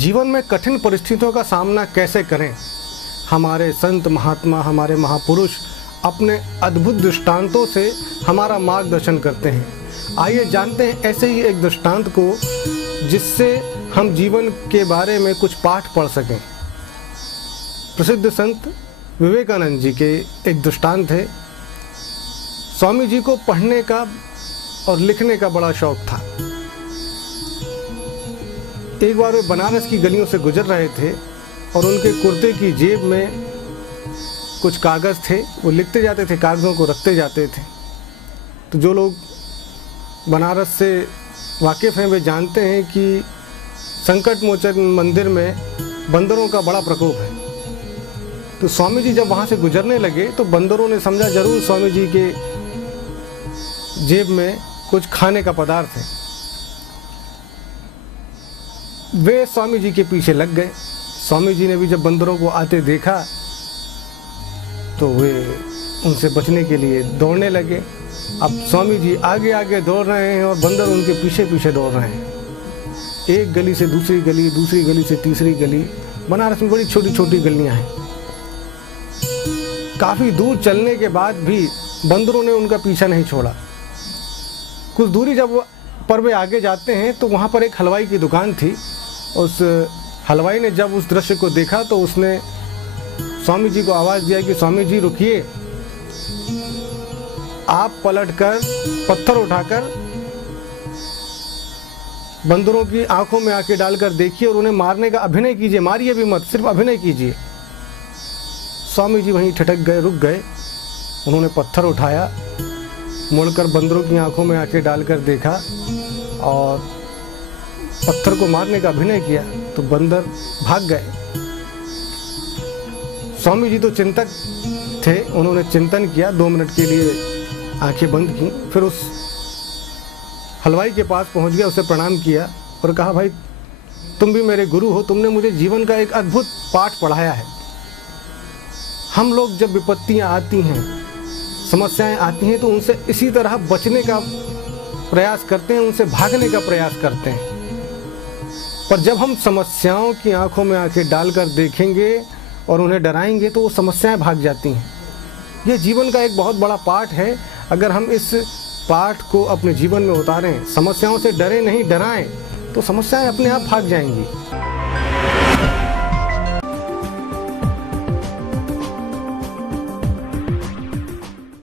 जीवन में कठिन परिस्थितियों का सामना कैसे करें। हमारे संत महात्मा, हमारे महापुरुष अपने अद्भुत दृष्टांतों से हमारा मार्गदर्शन करते हैं। आइए जानते हैं ऐसे ही एक दृष्टांत को जिससे हम जीवन के बारे में कुछ पाठ पढ़ सकें। प्रसिद्ध संत विवेकानंद जी के एक दृष्टांत है। स्वामी जी को पढ़ने का और लिखने का बड़ा शौक था। एक बार वे बनारस की गलियों से गुजर रहे थे और उनके कुर्ते की जेब में कुछ कागज़ थे। वो लिखते जाते थे, कागज़ों को रखते जाते थे। तो जो लोग बनारस से वाकिफ़ हैं वे जानते हैं कि संकट मोचन मंदिर में बंदरों का बड़ा प्रकोप है। तो स्वामी जी जब वहाँ से गुजरने लगे तो बंदरों ने समझा जरूर स्वामी जी के जेब में कुछ खाने का पदार्थ है। वे स्वामी जी के पीछे लग गए। स्वामी जी ने भी जब बंदरों को आते देखा तो वे उनसे बचने के लिए दौड़ने लगे। अब स्वामी जी आगे आगे दौड़ रहे हैं और बंदर उनके पीछे पीछे दौड़ रहे हैं। एक गली से दूसरी गली, दूसरी गली से तीसरी गली। बनारस में बड़ी छोटी छोटी गलियां हैं। काफ़ी दूर चलने के बाद भी बंदरों ने उनका पीछा नहीं छोड़ा। कुछ दूरी जब पर वे आगे जाते हैं तो वहाँ पर एक हलवाई की दुकान थी। उस हलवाई ने जब उस दृश्य को देखा तो उसने स्वामी जी को आवाज़ दिया कि स्वामी जी रुकिए, आप पलटकर पत्थर उठाकर बंदरों की आंखों में आंखें डालकर देखिए और उन्हें मारने का अभिनय कीजिए। मारिए भी मत, सिर्फ अभिनय कीजिए। स्वामी जी वहीं ठिठक गए, रुक गए। उन्होंने पत्थर उठाया, मुड़कर बंदरों की आंखों में आंखें डालकर देखा और पत्थर को मारने का अभिनय किया तो बंदर भाग गए। स्वामी जी तो चिंतक थे, उन्होंने चिंतन किया, 2 मिनट के लिए आंखें बंद की। फिर उस हलवाई के पास पहुंच गया, उसे प्रणाम किया और कहा, भाई तुम भी मेरे गुरु हो, तुमने मुझे जीवन का एक अद्भुत पाठ पढ़ाया है। हम लोग जब विपत्तियां आती हैं, समस्याएं आती हैं तो उनसे इसी तरह बचने का प्रयास करते हैं, उनसे भागने का प्रयास करते हैं। पर जब हम समस्याओं की आंखों में आंखें डालकर देखेंगे और उन्हें डराएंगे तो वो समस्याएं भाग जाती हैं। ये जीवन का एक बहुत बड़ा पाठ है। अगर हम इस पाठ को अपने जीवन में उतारें, समस्याओं से डरे नहीं डराएं, तो समस्याएं अपने आप भाग जाएंगी।